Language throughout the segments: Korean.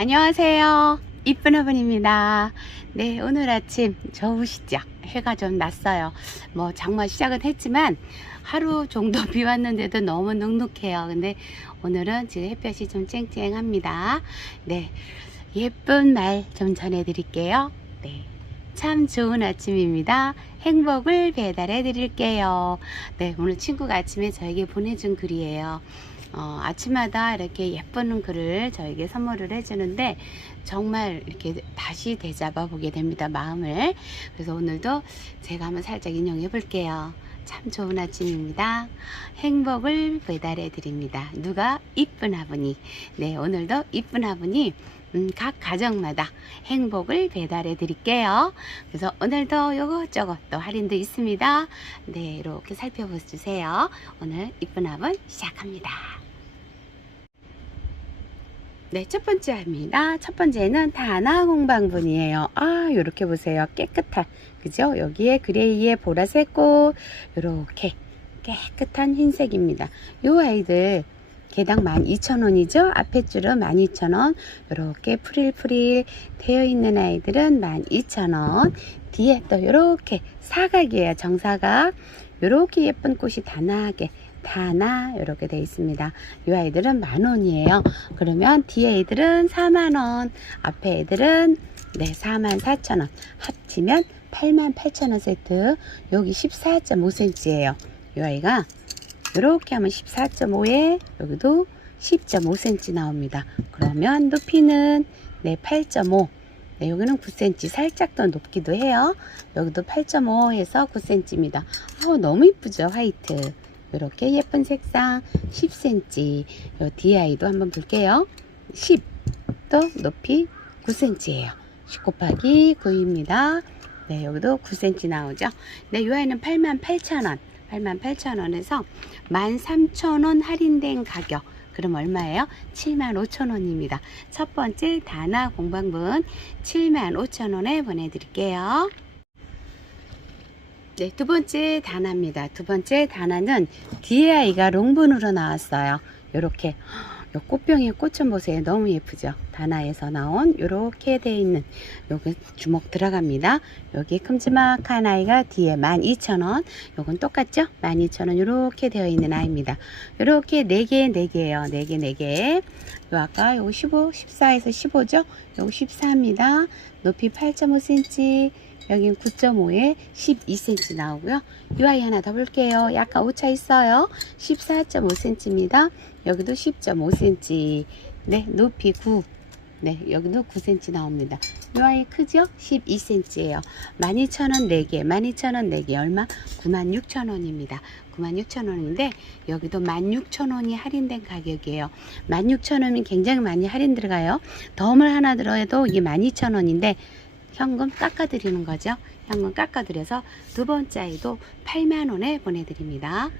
안녕하세요. 이쁜 어머니입니다. 네, 오늘 아침 좋으시죠? 해가 좀 났어요. 뭐 장마 시작은 했지만 하루 정도 비 왔는데도 너무 눅눅해요. 근데 오늘은 지금 햇볕이 좀 쨍쨍합니다. 네, 예쁜 말 좀 전해 드릴게요. 네. 참 좋은 아침입니다. 행복을 배달해 드릴게요. 네, 오늘 친구가 아침에 저에게 보내준 글이에요. 어, 아침마다 이렇게 예쁜 글을 저에게 선물을 해주는데 정말 이렇게 다시 되잡아 보게 됩니다. 마음을. 그래서 오늘도 제가 한번 살짝 인용해 볼게요. 참 좋은 아침입니다. 행복을 배달해 드립니다. 누가 이쁜 아버니. 네, 오늘도 이쁜 아버니 음, 각 가정마다 행복을 배달해 드릴게요. 그래서 오늘도 요것저것 또 할인도 있습니다. 네, 이렇게 살펴보세요. 오늘 이쁜 아분 시작합니다. 네, 첫 번째입니다. 첫 번째는 다나 공방분이에요. 아, 요렇게 보세요. 깨끗한, 그죠? 여기에 그레이에 보라색 꽃, 요렇게 깨끗한 흰색입니다. 요 아이들 개당 12,000원이죠. 앞에 줄은 12,000원. 이렇게 프릴프릴 되어 있는 아이들은 12,000원. 뒤에 또 이렇게 사각이에요. 정사각. 이렇게 예쁜 꽃이 다나하게 다나 이렇게 되어 있습니다. 이 아이들은 만 원이에요. 그러면 뒤에 애들은 4만 원, 앞에 애들은 네 4만 4천 원. 합치면 8만 8천 원 세트. 여기 14.5cm예요. 이 아이가 이렇게 하면 14.5에 여기도 10.5cm 나옵니다. 그러면 높이는 네 8.5. 네, 여기는 9cm 살짝 더 높기도 해요. 여기도 8.5에서 9cm입니다. 어, 너무 이쁘죠 화이트. 이렇게 예쁜 색상 10cm. 요 DI도 한번 볼게요. 10. 또 높이 9cm예요. 10 곱하기 9입니다. 네, 여기도 9cm 나오죠. 네, 이 아이는 88,000원. 88,000원에서 13,000원 할인된 가격. 그럼 얼마예요? 75,000원입니다. 첫 번째 다나 공방분 75,000원에 보내드릴게요. 네, 두 번째 다나입니다. 두 번째 다나는 뒤에 아이가 롱분으로 나왔어요. 요렇게. 요 꽃병의 꽃 좀 보세요. 너무 예쁘죠? 다나에서 나온 요렇게 돼 있는 요게 주먹 들어갑니다. 여기 큼지막한 아이가 뒤에 12,000원. 요건 똑같죠? 12,000원 요렇게 되어 있는 아이입니다. 요렇게 4개, 4개예요. 4개, 4개. 요 아까 요거 15, 14에서 15죠? 요거 14입니다. 높이 8.5cm. 여긴 9.5에 12cm 나오고요. 이 아이 하나 더 볼게요. 약간 오차 있어요. 14.5cm입니다. 여기도 10.5cm. 네, 높이 9. 네, 여기도 9cm 나옵니다. 이 아이 크죠? 12cm예요. 12,000원 4개, 12,000원 4개 얼마? 96,000원입니다. 96,000원인데 여기도 16,000원이 할인된 가격이에요. 16,000원이면 굉장히 많이 할인 들어가요. 덤을 하나 들어도 이게 12,000원인데 현금 깎아드리는 거죠. 현금 깎아드려서 두 번째 아이도 8만원에 보내드립니다.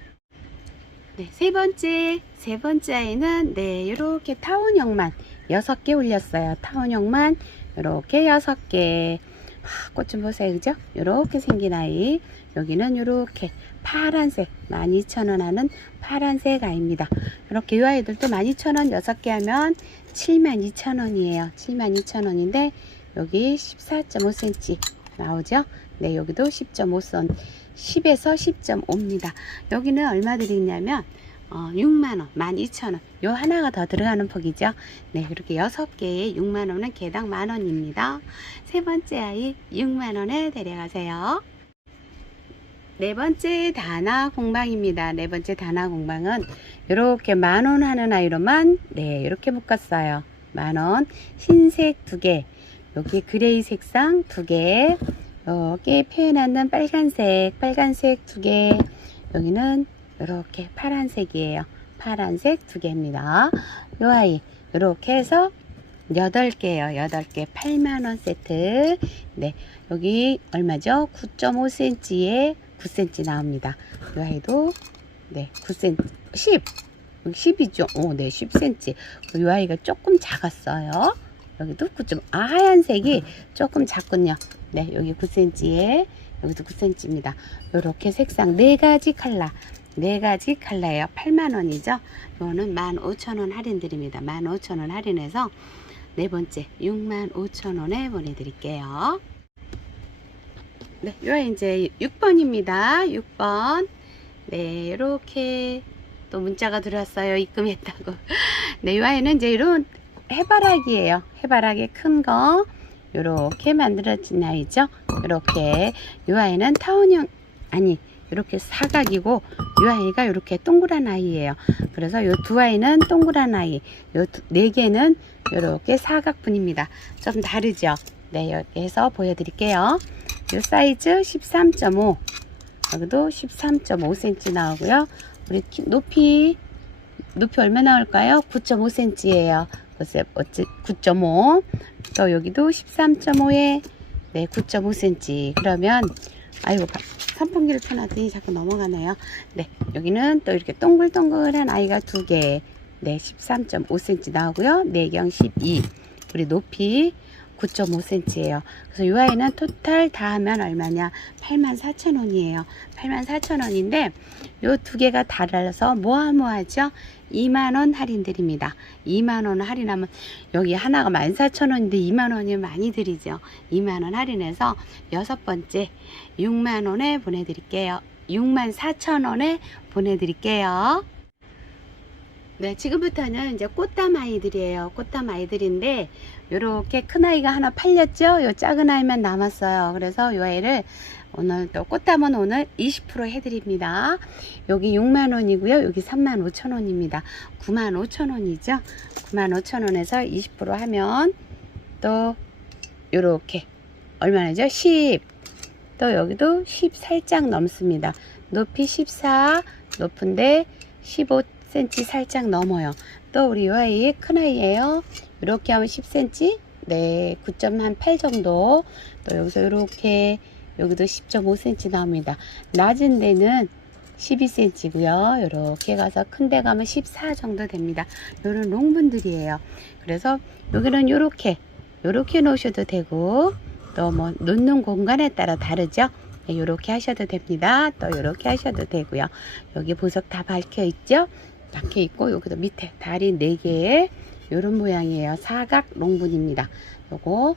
네, 세 번째, 세 번째 아이는 네, 이렇게 타원형만 6개 올렸어요. 타원형만 이렇게 6개. 꽃 좀 보세요. 그죠? 이렇게 생긴 아이. 여기는 이렇게 파란색 12,000원 하는 파란색 아이입니다. 이렇게 이 아이들도 12,000원 6개 하면 72,000원이에요. 72,000원인데 여기 14.5cm 나오죠? 네, 여기도 10.5cm. 10에서 10.5입니다. 여기는 얼마 드리냐면 어, 6만원, 12,000원. 요 하나가 더 들어가는 폭이죠. 네, 이렇게 6개에 6만원은 개당 만원입니다. 세 번째 아이 6만원에 데려가세요. 네 번째 다나 공방입니다. 네 번째 다나 공방은 이렇게 만원 하는 아이로만 네, 이렇게 묶었어요. 만원. 흰색 두 개. 여기 그레이 색상 두 개. 여기 표현하는 빨간색, 빨간색 두 개. 여기는 이렇게 파란색이에요. 파란색 두 개입니다. 요 아이 이렇게 해서 8개예요. 8개 8만원 세트. 네. 여기 얼마죠? 9.5cm에 9cm 나옵니다. 요 아이도 네, 9cm 10. 10이죠. 오, 네, 10cm. 요 아이가 조금 작았어요. 여기도 9점. 아, 하얀색이 조금 작군요. 네, 여기 9cm에 여기도 9cm입니다. 이렇게 색상 네 가지 컬러. 네 가지 컬러예요. 8만 원이죠. 이거는 15,000원 할인 드립니다. 15,000원 할인해서 네 번째 65,000원에 보내드릴게요. 네, 요 이제 6번입니다. 6번. 네, 이렇게 또 문자가 들어왔어요. 입금했다고. 네, 이 아이는 이제 이런 해바라기예요. 해바라기 큰 거. 요렇게 만들어진 아이죠. 요렇게 이 아이는 타원형 아니 이렇게 사각이고 이 아이가 이렇게 동그란 아이예요. 그래서 요 두 아이는 동그란 아이, 요 네 개는 이렇게 사각분입니다. 좀 다르죠. 네, 이렇게 해서 보여드릴게요. 요 사이즈 13.5, 여기도 13.5cm 나오고요. 우리 키- 높이 높이 얼마 나올까요? 9.5cm예요. 보세요, 어찌 9.5. 또 여기도 13.5에 네 9.5cm. 그러면 아이고 바- 선풍기를 켜놨더니 자꾸 넘어가네요. 네 여기는 또 이렇게 동글동글한 아이가 두 개. 네 13.5cm 나오고요. 내경 12. 우리 높이 9.5cm예요. 그래서 이 아이는 토탈 다 하면 얼마냐? 84,000원이에요. 84,000원인데 요두 개가 달라서 뭐하뭐하죠? 2만원 할인 드립니다. 2만원 할인하면 여기 하나가 14,000원인데 2만원이 많이 드리죠. 2만원 할인해서 여섯 번째 6만원에 보내드릴게요. 64,000원에 보내드릴게요. 네, 지금부터는 이제 꽃담 아이들이에요. 꽃담 아이들인데, 요렇게 큰 아이가 하나 팔렸죠? 요 작은 아이만 남았어요. 그래서 요 아이를 오늘 또 꽃담은 오늘 20% 해드립니다. 여기 6만원이고요. 여기 3만 5천원입니다. 9만 5천원이죠? 9만 5천원에서 20% 하면 또 요렇게 얼마나죠? 10. 또 여기도 10 살짝 넘습니다. 높이 14, 높은데 15cm 살짝 넘어요. 또 우리 이 아이 큰 아이예요. 이렇게 하면 10cm, 네, 9.8 정도. 또 여기서 이렇게 여기도 10.5cm 나옵니다. 낮은 데는 12cm고요. 이렇게 가서 큰 데 가면 14 정도 됩니다. 요런 롱분들이에요. 그래서 여기는 요렇게 놓으셔도 되고 또 뭐 놓는 공간에 따라 다르죠. 이렇게 하셔도 됩니다. 또 이렇게 하셔도 되고요. 여기 보석 다 밝혀 있죠? 밝혀 있고 여기도 밑에 다리 4개에 이런 모양이에요. 사각 롱분입니다. 요거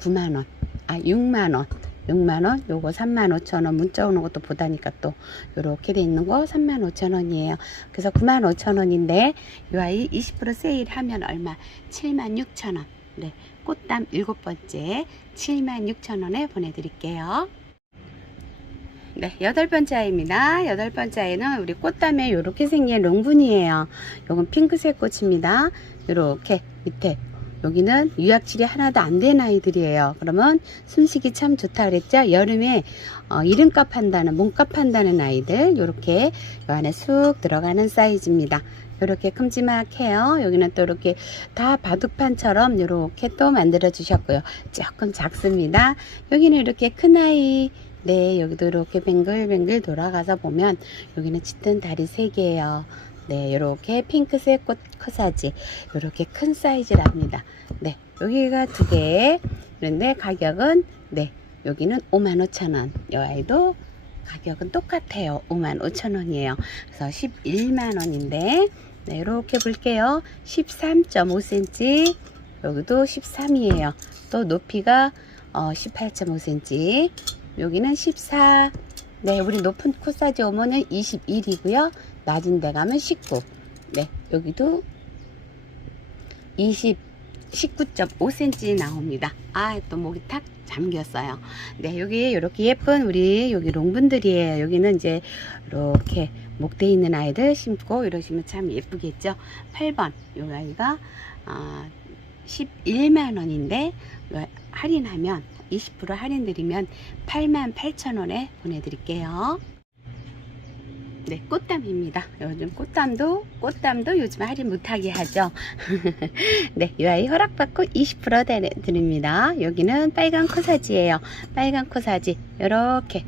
9만원, 아 6만원. 6만원, 요거 35,000원, 문자 오는 것도 보다니까 또, 요렇게 돼 있는 거 35,000원이에요. 그래서 95,000원인데, 요 아이 20% 세일하면 얼마? 76,000원. 네, 꽃담 일곱 번째 76,000원에 보내드릴게요. 네, 여덟 번째 아이입니다. 여덟 번째 아이는 우리 꽃담에 이렇게 생긴 롱분이에요. 요건 핑크색 꽃입니다. 이렇게 밑에 여기는 유약질이 하나도 안 된 아이들이에요. 그러면 숨쉬기 참 좋다 그랬죠? 여름에 어, 이름값 한다는, 몸값 한다는 아이들 이렇게 요 안에 쑥 들어가는 사이즈입니다. 이렇게 큼지막해요. 여기는 또 이렇게 다 바둑판처럼 이렇게 또 만들어 주셨고요. 조금 작습니다. 여기는 이렇게 큰 아이 네, 여기도 이렇게 뱅글뱅글 돌아가서 보면 여기는 짙은 다리 3개예요. 네, 이렇게 핑크색 꽃 커사지 이렇게 큰 사이즈랍니다. 네, 여기가 두 개. 그런데 가격은 네, 여기는 55,000원. 이 아이도 가격은 똑같아요. 55,000원이에요. 그래서 11만원인데 네, 이렇게 볼게요. 13.5cm 여기도 13이에요. 또 높이가 어, 18.5cm 여기는 14. 네, 우리 높은 코사지 오면은 21이고요. 낮은 데 가면 19. 네, 여기도 20, 19.5cm 나옵니다. 아, 또 목이 탁 잠겼어요. 네, 여기 이렇게 예쁜 우리 여기 롱분들이에요. 여기는 이제 이렇게 목대 있는 아이들 심고 이러시면 참 예쁘겠죠. 8번, 요 아이가 아, 11만 원인데 할인하면 20% 할인 드리면 88,000원에 보내드릴게요. 네, 꽃담입니다. 요즘 꽃담도, 꽃담도 요즘 할인 못하게 하죠. 네, 이 아이 허락받고 20% 대- 드립니다. 여기는 빨간 코사지예요. 빨간 코사지. 요렇게.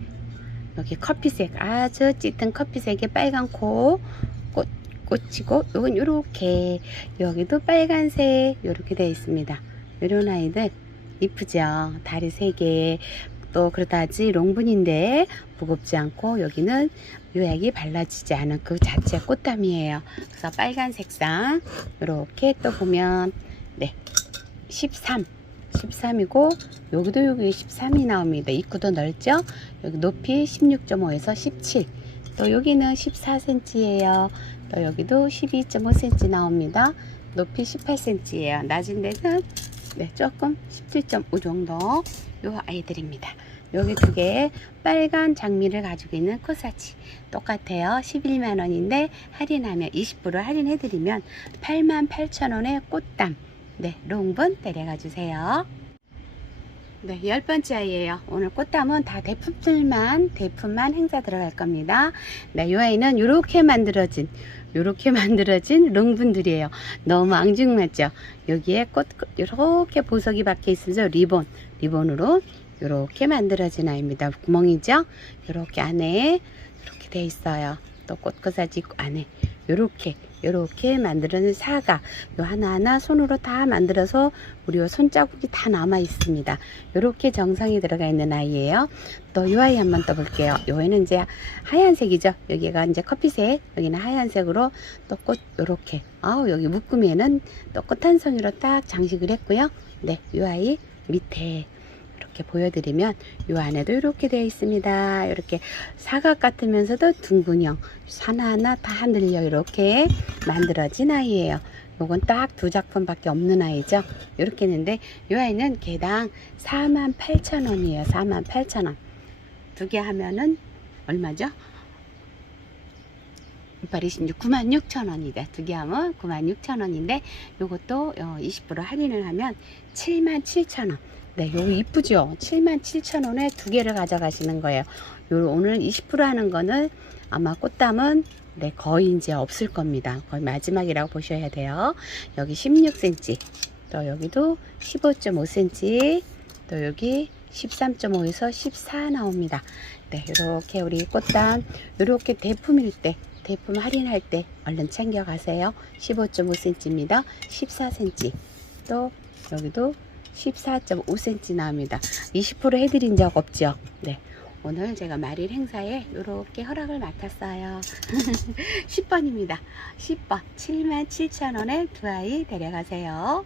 여기 커피색, 아주 짙은 커피색의 빨간 코, 꽃, 꽃이고, 요건 요렇게. 여기도 빨간색, 요렇게 되어 있습니다. 요런 아이들. 이쁘죠? 다리 세 개. 또 그렇다지 롱분인데 무겁지 않고 여기는 요약이 발라지지 않은 그 자체 꽃담이에요. 그래서 빨간 색상 이렇게 또 보면 네 13 13이고 여기도 여기 13이 나옵니다. 입구도 넓죠? 여기 높이 16.5에서 17 또 여기는 14cm예요. 또 여기도 12.5cm 나옵니다. 높이 18cm예요. 낮은 데는 네, 조금 17.5 정도 요 아이들입니다 여기 두 개의 빨간 장미를 가지고 있는 코사치 똑같아요 11만원인데 할인하면 20% 할인해드리면 88,000원의 꽃담 네, 롱분 데려가 주세요. 네, 열 번째 아이예요. 오늘 꽃담은 다 대품들만, 대품만 행사 들어갈 겁니다. 네, 이 아이는 이렇게 만들어진, 이렇게 만들어진 롱분들이에요. 너무 앙증맞죠? 여기에 꽃, 이렇게 보석이 박혀 있으죠? 리본, 리본으로 이렇게 만들어진 아이입니다. 구멍이죠? 이렇게 안에 이렇게 돼 있어요. 또 꽃거사지 안에 요렇게 요렇게 만드는 사각 요 하나하나 손으로 다 만들어서 우리 요 손자국이 다 남아 있습니다. 요렇게 정성이 들어가 있는 아이예요. 또 요 아이 한번 또 볼게요. 요에는 이제 하얀색이죠? 여기가 이제 커피색. 여기는 하얀색으로 또 꽃 요렇게. 아우 여기 묶음에는 또 꽃 한 송이로 딱 장식을 했고요. 네요 아이 밑에 이렇게 보여드리면 요 안에도 이렇게 되어 있습니다. 이렇게 사각 같으면서도 둥근형 하나하나 다 늘려 이렇게 만들어진 아이예요. 요건 딱 두 작품밖에 없는 아이죠. 이렇게 했는데 요 아이는 개당 48,000원이에요. 48,000원. 두 개 하면은 얼마죠? 26, 96,000원이다. 두 개 하면 96,000원인데 요것도 20% 할인을 하면 77,000원. 네, 요거 이쁘죠? 77,000원에 두 개를 가져가시는 거예요. 요 오늘 20% 하는 거는 아마 꽃담은 네, 거의 이제 없을 겁니다. 거의 마지막이라고 보셔야 돼요. 여기 16cm, 또 여기도 15.5cm, 또 여기 13.5에서 14 나옵니다. 네, 이렇게 우리 꽃담 이렇게 대품일 때 대품 할인할 때 얼른 챙겨 가세요. 15.5cm입니다. 14cm. 또 여기도 14.5cm 나옵니다. 20% 해드린 적 없죠? 네. 오늘 제가 말일 행사에 이렇게 허락을 맡았어요. 10번입니다. 10번 77,000원에 두 아이 데려가세요.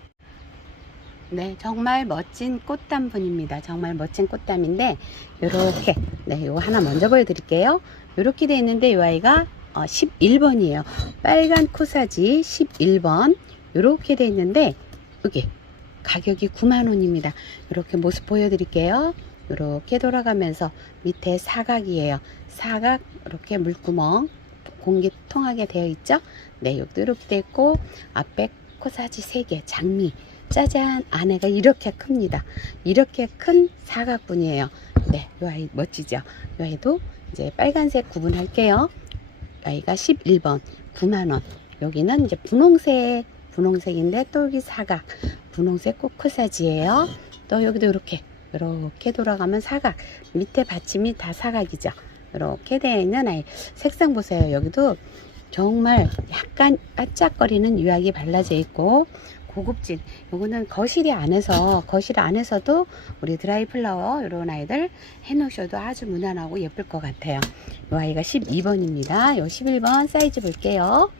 네, 정말 멋진 꽃담 분입니다. 정말 멋진 꽃담인데 요렇게 네, 요거 하나 먼저 보여드릴게요. 요렇게 돼 있는데 요 아이가 어, 11번이에요. 빨간 코사지 11번 요렇게 돼 있는데 여기 가격이 9만원입니다. 이렇게 모습 보여드릴게요. 이렇게 돌아가면서 밑에 사각이에요. 사각 이렇게 물구멍 공기 통하게 되어 있죠. 네, 여기도 이렇게 있고 앞에 코사지 3개 장미 짜잔 안에가 이렇게 큽니다. 이렇게 큰 사각분이에요. 네, 이 아이 멋지죠. 이 아이도 이제 빨간색 구분할게요. 이 아이가 11번 9만원 여기는 이제 분홍색 분홍색인데 또 여기 사각 분홍색 코크사지예요. 또 여기도 이렇게 이렇게 돌아가면 사각 밑에 받침이 다 사각이죠. 이렇게 되어 있는 아이 색상 보세요. 여기도 정말 약간 반짝거리는 유약이 발라져 있고 고급진 요거는 거실 안에서 거실 안에서도 우리 드라이 플라워 이런 아이들 해놓으셔도 아주 무난하고 예쁠 것 같아요. 이 아이가 12번입니다. 요 11번 사이즈 볼게요.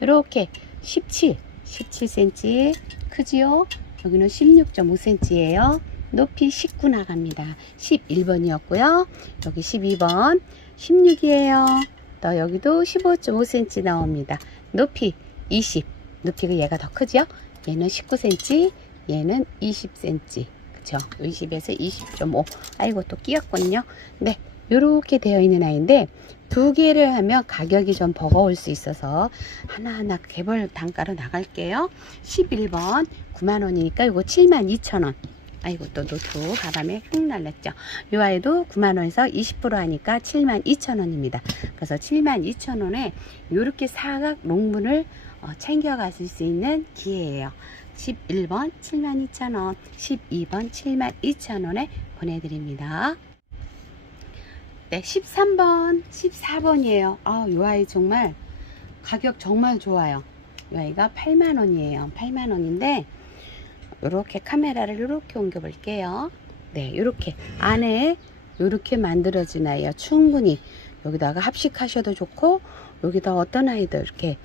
이렇게 17 17cm 크지요? 여기는 16.5cm예요. 높이 19 나갑니다. 11번이었고요. 여기 12번 16이에요. 또 여기도 15.5cm 나옵니다. 높이 20. 높이가 얘가 더 크죠? 얘는 19cm, 얘는 20cm. 그쵸? 20에서 20.5. 아이고 또 끼었군요. 네. 요렇게 되어 있는 아이인데 두 개를 하면 가격이 좀 버거울 수 있어서 하나하나 개별 단가로 나갈게요. 11번 9만원이니까 이거 72,000원. 아이고 또 노트 바람에 훅 날랐죠. 이 아이도 9만원에서 20% 하니까 72,000원입니다. 그래서 72,000원에 이렇게 사각 롱문을 어, 챙겨 가실 수 있는 기회예요. 11번 72,000원, 12번 72,000원에 보내드립니다. 네, 13번, 14번이에요. 아, 이 아이 정말 가격 정말 좋아요. 이 아이가 8만원이에요. 8만원인데, 이렇게 카메라를 이렇게 옮겨 볼게요. 네, 이렇게 안에 이렇게 만들어진 아이요. 충분히 여기다가 합식하셔도 좋고, 여기다 어떤 아이도 이렇게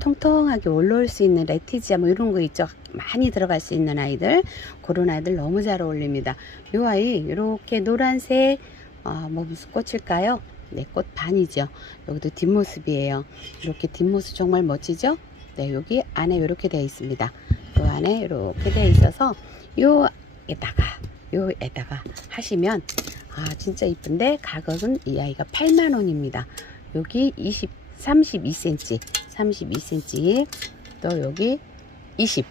통통하게 올라올 수 있는 레티지아 뭐 이런 거 있죠. 많이 들어갈 수 있는 아이들 그런 아이들 너무 잘 어울립니다. 이 아이 이렇게 노란색 아, 뭐 무슨 꽃일까요? 네, 꽃 반이죠. 여기도 뒷모습이에요. 이렇게 뒷모습 정말 멋지죠? 네, 여기 안에 이렇게 되어 있습니다. 요 안에 이렇게 되어 있어서 요에다가 요에다가 하시면 아 진짜 이쁜데 가격은 이 아이가 8만 원입니다. 여기 20 32cm 32cm 또 여기 20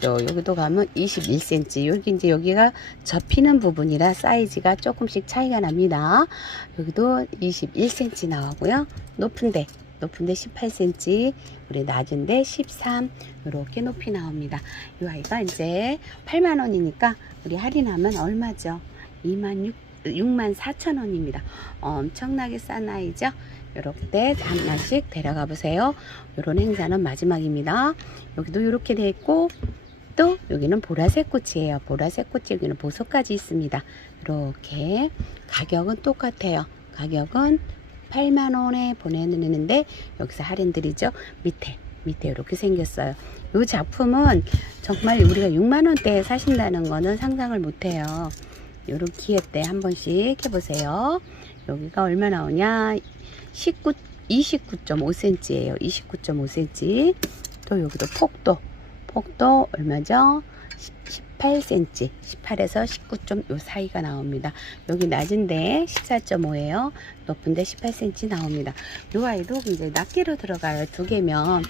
또 여기도 가면 21cm 여기 이제 여기가 접히는 부분이라 사이즈가 조금씩 차이가 납니다. 여기도 21cm 나오고요. 높은데 높은데 18cm 우리 낮은데 13 이렇게 높이 나옵니다. 이 아이가 이제 8만원이니까 우리 할인하면 얼마죠? 2만 6 6만 4천 원입니다. 엄청나게 싼 아이죠? 이렇게 하나씩 데려가 보세요. 이런 행사는 마지막입니다. 여기도 이렇게 돼 있고 또 여기는 보라색 꽃이에요. 보라색 꽃이 여기는 보석까지 있습니다. 이렇게 가격은 똑같아요. 가격은 8만원에 보내드리는데 여기서 할인드리죠. 밑에 밑에 이렇게 생겼어요. 이 작품은 정말 우리가 6만원대에 사신다는 거는 상상을 못해요. 요런 기회 때 한 번씩 해보세요. 여기가 얼마 나오냐? 19, 29.5cm예요. 29.5cm. 또 여기도 폭도 폭도 얼마죠? 18cm, 18에서 19점 요 사이가 나옵니다. 여기 낮은데 14.5예요. 높은데 18cm 나옵니다. 요 아이도 이제 낱개로 들어가요. 두 개면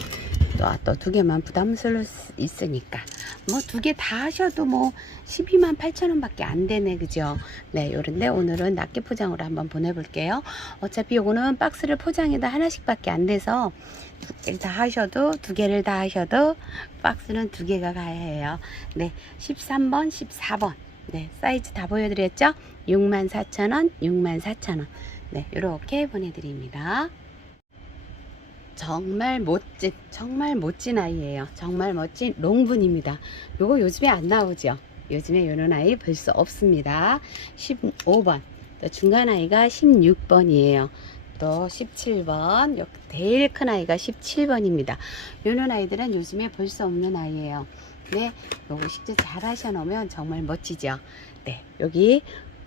또 두 개만 부담스러울 수 있으니까. 뭐 두 개 다 하셔도 뭐 12만 8천 원 밖에 안 되네 그죠? 네 요런데 오늘은 낱개 포장으로 한번 보내볼게요. 어차피 요거는 박스를 포장해도 하나씩 밖에 안 돼서 두 개를 다 하셔도 두 개를 다 하셔도 박스는 두 개가 가야 해요. 네 13번 14번. 네 사이즈 다 보여드렸죠? 64,000원 64,000원. 네 이렇게 보내드립니다 정말 멋진 정말 멋진 아이예요. 정말 멋진 롱분입니다. 요거 요즘에 안 나오죠? 요즘에 요런 아이 볼수 없습니다. 15번. 또 중간 아이가 16번이에요. 또 17번. 요 제일 큰 아이가 17번입니다. 요런 아이들은 요즘에 볼수 없는 아이예요. 네 요거 식재 잘 하셔 놓으면 정말 멋지죠? 네 여기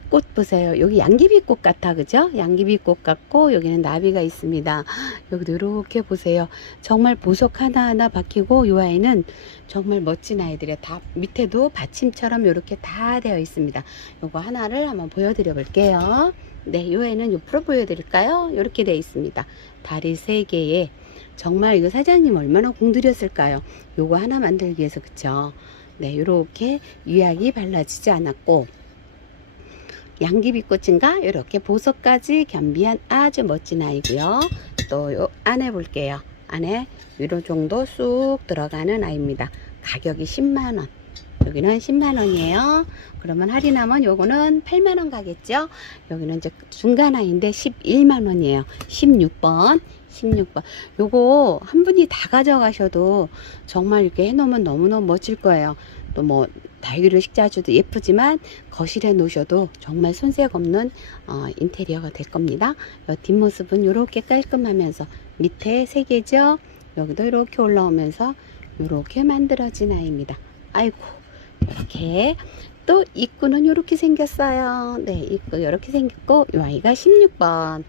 꽃 보세요. 여기 양귀비꽃 같아, 그죠? 양귀비꽃 같고, 여기는 나비가 있습니다. 여기도 이렇게 보세요. 정말 보석 하나하나 박히고, 이 아이는 정말 멋진 아이들이에요. 다, 밑에도 받침처럼 이렇게 다 되어 있습니다. 요거 하나를 한번 보여드려 볼게요. 네, 이 아이는 옆으로 보여드릴까요? 이렇게 되어 있습니다. 다리 세 개에, 정말 이거 사장님 얼마나 공들였을까요? 요거 하나 만들기 위해서, 그쵸? 네, 요렇게 유약이 발라지지 않았고, 양귀비꽃인가 이렇게 보석까지 겸비한 아주 멋진 아이고요. 또 요 안에 볼게요. 안에 이런 정도 쑥 들어가는 아이입니다. 가격이 10만원. 여기는 10만원이에요. 그러면 할인하면 요거는 8만원 가겠죠? 여기는 이제 중간 아이인데 11만원이에요. 16번. 16번. 요거 한 분이 다 가져가셔도 정말 이렇게 해놓으면 너무너무 멋질 거예요. 또 뭐 달걀을 식자주도 예쁘지만 거실에 놓으셔도 정말 손색 없는 어, 인테리어가 될 겁니다. 요 뒷모습은 이렇게 깔끔하면서 밑에 세 개죠. 여기도 이렇게 올라오면서 이렇게 만들어진 아이입니다. 아이고 이렇게 또 입구는 이렇게 생겼어요. 네, 입구 이렇게 생겼고 이 아이가 16번.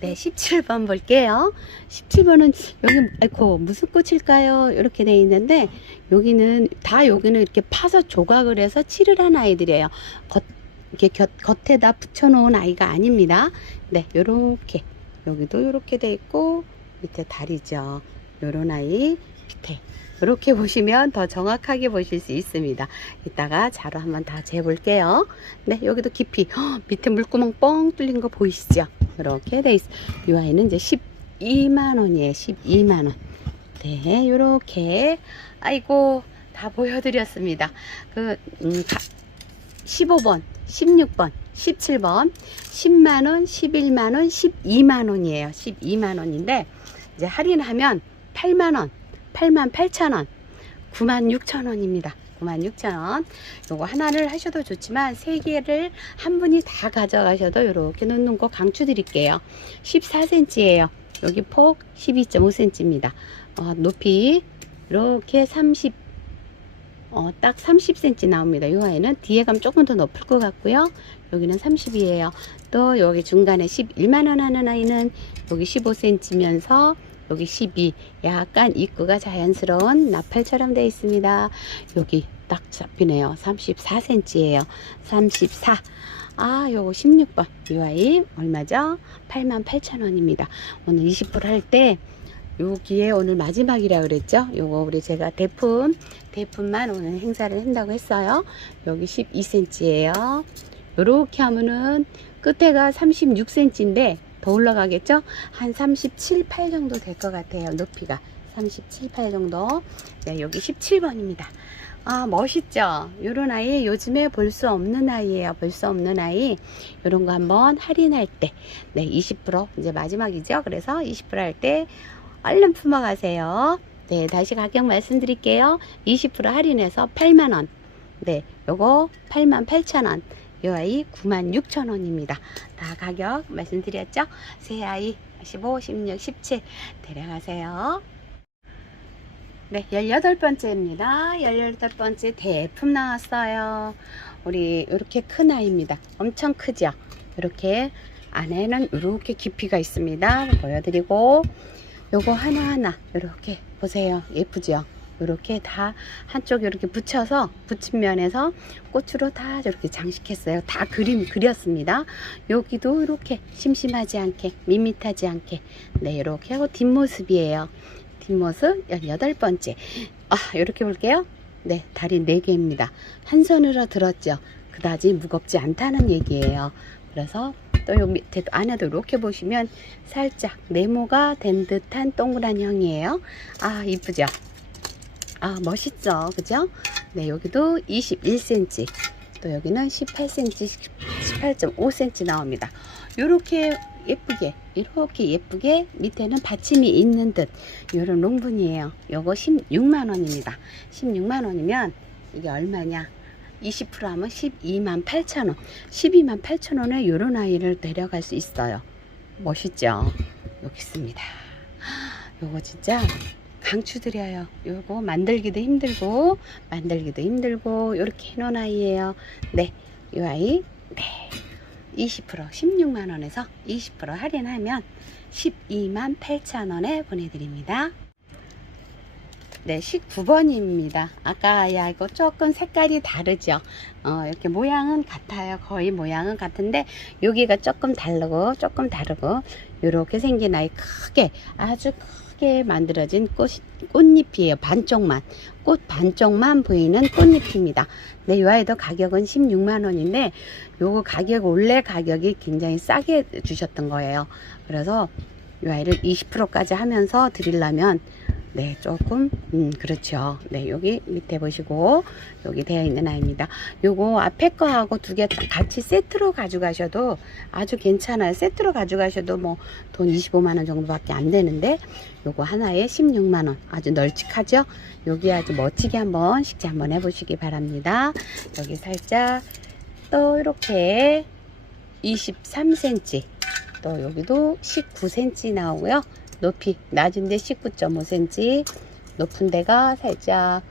네, 17번 볼게요. 17번은 여기 아이고 무슨 꽃일까요? 이렇게 돼 있는데 여기는 다 여기는 이렇게 파서 조각을 해서 칠을 한 아이들이에요. 겉 이렇게 곁, 겉에다 붙여 놓은 아이가 아닙니다. 네, 요렇게 여기도 요렇게 돼 있고 밑에 다리죠. 요런 아이 밑에 이렇게 보시면 더 정확하게 보실 수 있습니다. 이따가 자로 한번 다 재볼게요. 네, 여기도 깊이 헉, 밑에 물구멍 뻥 뚫린 거 보이시죠? 이렇게 돼 있어. 이 아이는 이제 12만 원이에요. 12만 원. 네, 요렇게 아이고 다 보여드렸습니다. 그 음, 가, 15번, 16번, 17번, 10만 원, 11만 원, 12만 원이에요. 12만 원인데 이제 할인하면 8만 원, 8만 8천 원, 9만 6천 원입니다. 9만 6천 원. 요거 하나를 하셔도 좋지만 세 개를 한 분이 다 가져가셔도 이렇게 놓는 거 강추 드릴게요. 14cm예요. 여기 폭 12.5cm입니다. 어, 높이 이렇게 30 어, 딱 30cm 나옵니다. 이 아이는 뒤에 가면 조금 더 높을 것 같고요. 여기는 30이에요. 또 여기 중간에 11만원 하는 아이는 여기 15cm면서 여기 12 약간 입구가 자연스러운 나팔처럼 되어 있습니다. 여기 딱 잡히네요. 34cm예요. 34. 아, 요거 16번. 이 아이 얼마죠? 88,000원입니다. 오늘 20%할 때 여기에 오늘 마지막이라 그랬죠? 요거 우리 제가 대품 대품만 오늘 행사를 한다고 했어요. 여기 12cm예요. 요렇게 하면은 끝에가 36cm인데 더 올라가겠죠? 한 37, 8 정도 될 것 같아요. 높이가 37, 8 정도. 네, 여기 17번입니다. 아, 멋있죠? 요런 아이 요즘에 볼 수 없는 아이예요. 볼 수 없는 아이. 요런 거 한번 할인할 때. 네, 20% 이제 마지막이죠. 그래서 20%할 때 얼른 품어 가세요. 네, 다시 가격 말씀드릴게요. 20% 할인해서 8만 원. 네, 요거 8만 8천 원. 이 아이 9만 6천 원입니다. 다 가격 말씀드렸죠? 새 아이 15, 16, 17 데려가세요. 네, 18번째입니다. 18번째 대품 나왔어요. 우리 이렇게 큰 아이입니다. 엄청 크죠? 이렇게 안에는 이렇게 깊이가 있습니다. 보여드리고 요거 하나하나 이렇게 보세요. 예쁘죠? 이렇게 다 한쪽 이렇게 붙여서 붙인 면에서 꽃으로 다 저렇게 장식했어요. 다 그림 그렸습니다. 여기도 이렇게 심심하지 않게 밋밋하지 않게 네 이렇게 하고 뒷모습이에요. 뒷모습 18번째 아 이렇게 볼게요. 네 다리 4개입니다. 한 손으로 들었죠. 그다지 무겁지 않다는 얘기예요. 그래서 또 여기 밑에 안에도 이렇게 보시면 살짝 네모가 된 듯한 동그란 형이에요. 아 이쁘죠? 아 멋있죠? 그죠? 네 여기도 21cm 또 여기는 18cm 18.5cm 나옵니다. 요렇게 예쁘게 이렇게 예쁘게 밑에는 받침이 있는 듯 요런 롱분이에요. 요거 16만원입니다. 16만원이면 이게 얼마냐? 20% 하면 12만 8천원. 12만 8천원에 요런 아이를 데려갈 수 있어요. 멋있죠? 여기 있습니다. 요거 진짜 강추드려요. 요거 만들기도 힘들고 만들기도 힘들고 이렇게 해놓은 아이예요. 네, 이 아이 네 20% 16만 원에서 20% 할인하면 12만 8천 원에 보내드립니다. 네, 19번입니다. 아까 야 이거 조금 색깔이 다르죠. 어, 이렇게 모양은 같아요. 거의 모양은 같은데 여기가 조금 다르고 조금 다르고 이렇게 생긴 아이 크게 아주 크게 만들어진 꽃, 꽃잎이에요. 반쪽만 꽃 반쪽만 보이는 꽃잎입니다. 네, 이 아이도 가격은 16만 원인데 요거 가격 원래 가격이 굉장히 싸게 주셨던 거예요. 그래서 이 아이를 20%까지 하면서 드리려면 네, 조금, 음, 그렇죠. 네, 여기 밑에 보시고, 여기 되어 있는 아이입니다. 요거 앞에 거하고 두 개 같이 세트로 가져가셔도 아주 괜찮아요. 세트로 가져가셔도 뭐 돈 25만 원 정도밖에 안 되는데, 요거 하나에 16만 원. 아주 널찍하죠? 여기 아주 멋지게 한번 식재 한번 해 보시기 바랍니다. 여기 살짝 또 이렇게 23cm. 또 여기도 19cm 나오고요. 높이 낮은 데 19.5cm 높은 데가 살짝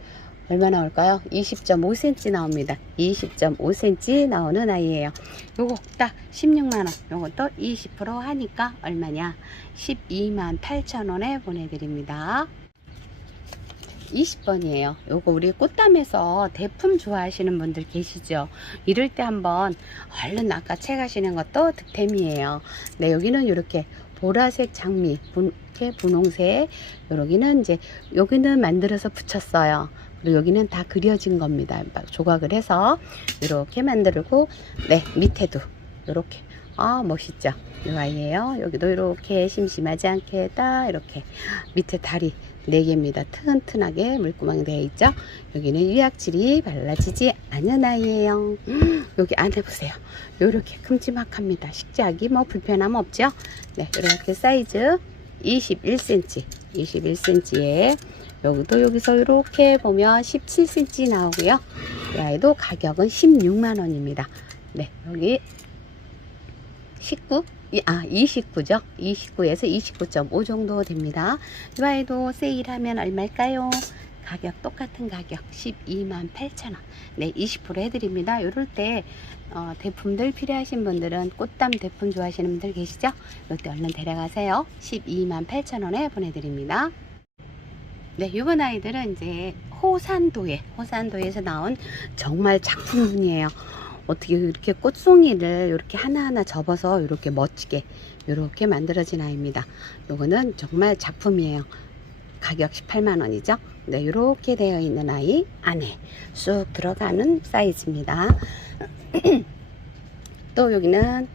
얼마 나올까요? 20.5cm 나옵니다. 20.5cm 나오는 아이예요. 요거 딱 16만원 요것도 20% 하니까 얼마냐 12만 8천원에 보내드립니다. 20번이에요. 요거 우리 꽃담에서 대품 좋아하시는 분들 계시죠? 이럴 때 한번 얼른 아까 책 하시는 것도 득템이에요. 네, 여기는 이렇게 보라색 장미, 분, 이렇게 분홍색, 여기는 이제 여기는 만들어서 붙였어요. 그리고 여기는 다 그려진 겁니다. 막 조각을 해서 이렇게 만들고, 네 밑에도 이렇게 아 멋있죠? 이 아이예요. 여기도 이렇게 심심하지 않게 딱 이렇게 밑에 다리 4개입니다. 튼튼하게 물구멍이 되어 있죠. 여기는 유약질이 발라지지 않은 아이예요. 음, 여기 안에 보세요. 이렇게 큼지막합니다. 식재하기 뭐 불편함 없죠? 네, 이렇게 사이즈 21cm, 21cm에 여기도 여기서 이렇게 보면 17cm 나오고요. 이 아이도 가격은 16만 원입니다. 네, 여기 19, 이- 아 29죠. 29에서 29.5 정도 됩니다. 이 아이도 세일하면 얼마일까요? 가격 똑같은 가격 12만 8천원. 네 20% 해드립니다. 요럴 때 어, 대품들 필요하신 분들은 꽃담 대품 좋아하시는 분들 계시죠? 요럴 때 얼른 데려가세요. 12만 8천원에 보내드립니다. 네 이번 아이들은 이제 호산도에 호산도에서 나온 정말 작품이에요 어떻게 이렇게 꽃송이를 이렇게 하나하나 접어서 이렇게 멋지게 이렇게 만들어진 아이입니다 요거는 정말 작품이에요 가격 18만원이죠. 네, 이렇게 되어 있는 아이 안에 쑥 들어가는 사이즈입니다. 또 여기는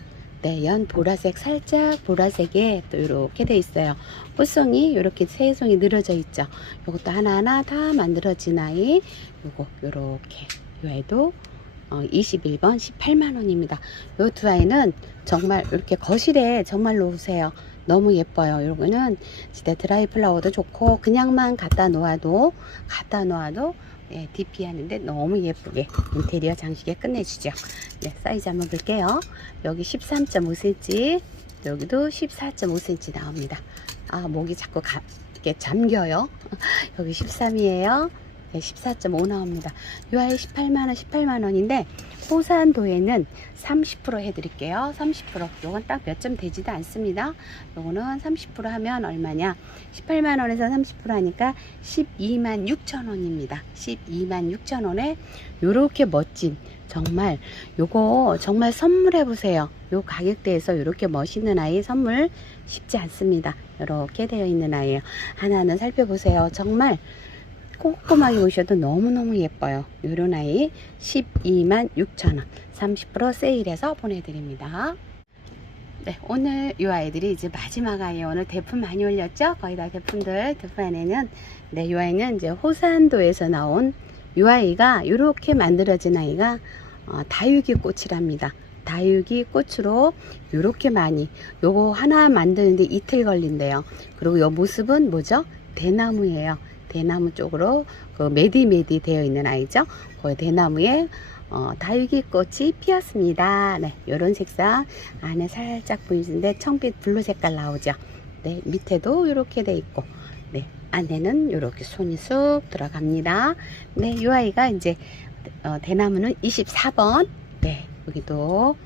네, 연 보라색 살짝 보라색에 또 이렇게 돼 있어요. 꽃송이 이렇게 세 송이 늘어져 있죠. 이것도 하나하나 다 만들어진 아이. 요거 아이도 어, 21번 18만 원입니다. 요두 아이는 정말 이렇게 거실에 정말 놓으세요. 너무 예뻐요. 요거는 진짜 드라이 플라워도 좋고 그냥만 갖다 놓아도 갖다 놓아도 예, DP 하는데 너무 예쁘게 인테리어 장식에 끝내주죠. 네, 사이즈 한번 볼게요. 여기 13.5cm, 여기도 14.5cm 나옵니다. 아, 목이 자꾸 가, 이렇게 잠겨요. 여기 13이에요. 네, 14.5 나옵니다. 이 아이 18만원, 18만원인데, 호산도에는 30% 해드릴게요. 30%. 요건 딱 몇 점 되지도 않습니다. 요거는 30% 하면 얼마냐? 18만원에서 30% 하니까 12만 6천원입니다. 12만 6천원에 요렇게 멋진, 정말, 요거 정말 선물해 보세요. 요 가격대에서 요렇게 멋있는 아이 선물 쉽지 않습니다. 요렇게 되어 있는 아이예요. 하나는 살펴보세요. 정말 꼼꼼하게 보셔도 너무너무 예뻐요. 요런 아이 12만 6천원 30% 세일해서 보내드립니다. 네, 오늘 이 아이들이 이제 마지막 아이예요. 오늘 대품 많이 올렸죠? 거의 다 대품들. 대품 안에는, 네, 이 아이는 이제 호산도에서 나온 이 아이가 이렇게 만들어진 아이가 어, 다육이 꽃이랍니다. 다육이 꽃으로 이렇게 많이 요거 하나 만드는데 이틀 걸린대요. 그리고 요 모습은 뭐죠? 대나무예요. 대나무 쪽으로 그 메디메디 되어 있는 아이죠. 그 대나무에 어, 다육이 꽃이 피었습니다. 네, 요런 색상 안에 살짝 보이는데 청빛 블루 색깔 나오죠. 네, 밑에도 이렇게 돼 있고, 네, 안에는 이렇게 손이 쑥 들어갑니다. 네, 이 아이가 이제 어, 대나무는 24번. 네, 여기도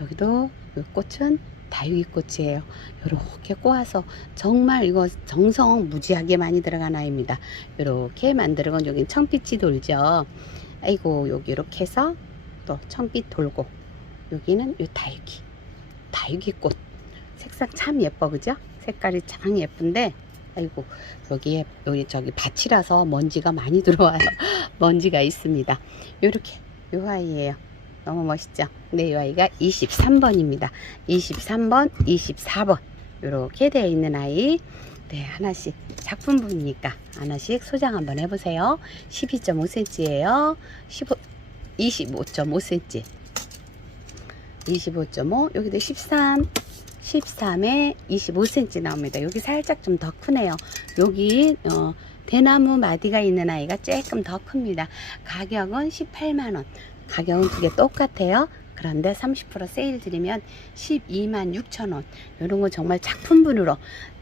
여기도 이 꽃은 다육이 꽃이에요. 이렇게 꼬아서 정말 이거 정성 무지하게 많이 들어간 아이입니다. 이렇게 만들어 건 여기 청빛이 돌죠. 아이고 여기 이렇게 해서 또 청빛 돌고 여기는 이 다육이 다육이 꽃 색상 참 예뻐 그죠? 색깔이 참 예쁜데 아이고 여기에 여기 저기 밭이라서 먼지가 많이 들어와요. 먼지가 있습니다. 이렇게 요 아이예요. 너무 멋있죠? 네, 이 아이가 23번입니다. 23번, 24번. 이렇게 되어 있는 아이. 네, 하나씩 작품분이니까 하나씩 소장 한번 해보세요. 12.5cm예요. 15, 25.5cm. 25.5, 여기도 13, 13에 25cm 나옵니다. 여기 살짝 좀 더 크네요. 여기 어, 대나무 마디가 있는 아이가 조금 더 큽니다. 가격은 18만원. 가격은 두 개 똑같아요. 그런데 30% 세일 드리면 12만 6천원. 이런 거 정말 작품분으로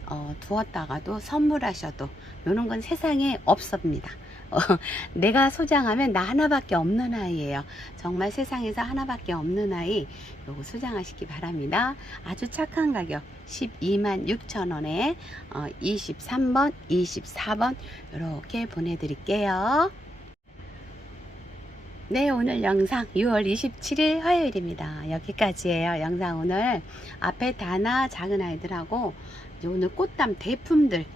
어, 두었다가도 선물하셔도 이런 건 세상에 없습니다. 어, 내가 소장하면 나 하나밖에 없는 아이예요. 정말 세상에서 하나밖에 없는 아이 요거 소장하시기 바랍니다. 아주 착한 가격 12만 6천원에 어, 23번, 24번 이렇게 보내드릴게요. 네, 오늘 영상 6월 27일 화요일입니다. 여기까지예요. 영상 오늘 앞에 다나 작은 아이들하고 오늘 꽃담 대품들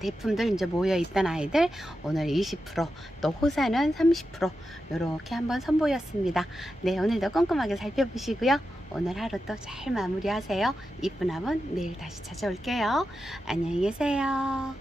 대품들 이제 모여 있던 아이들 오늘 20%또 호사는 30% 이렇게 한번 선보였습니다. 네, 오늘도 꼼꼼하게 살펴보시고요. 오늘 하루 또 잘 마무리하세요. 이쁜 화분 내일 다시 찾아올게요. 안녕히 계세요.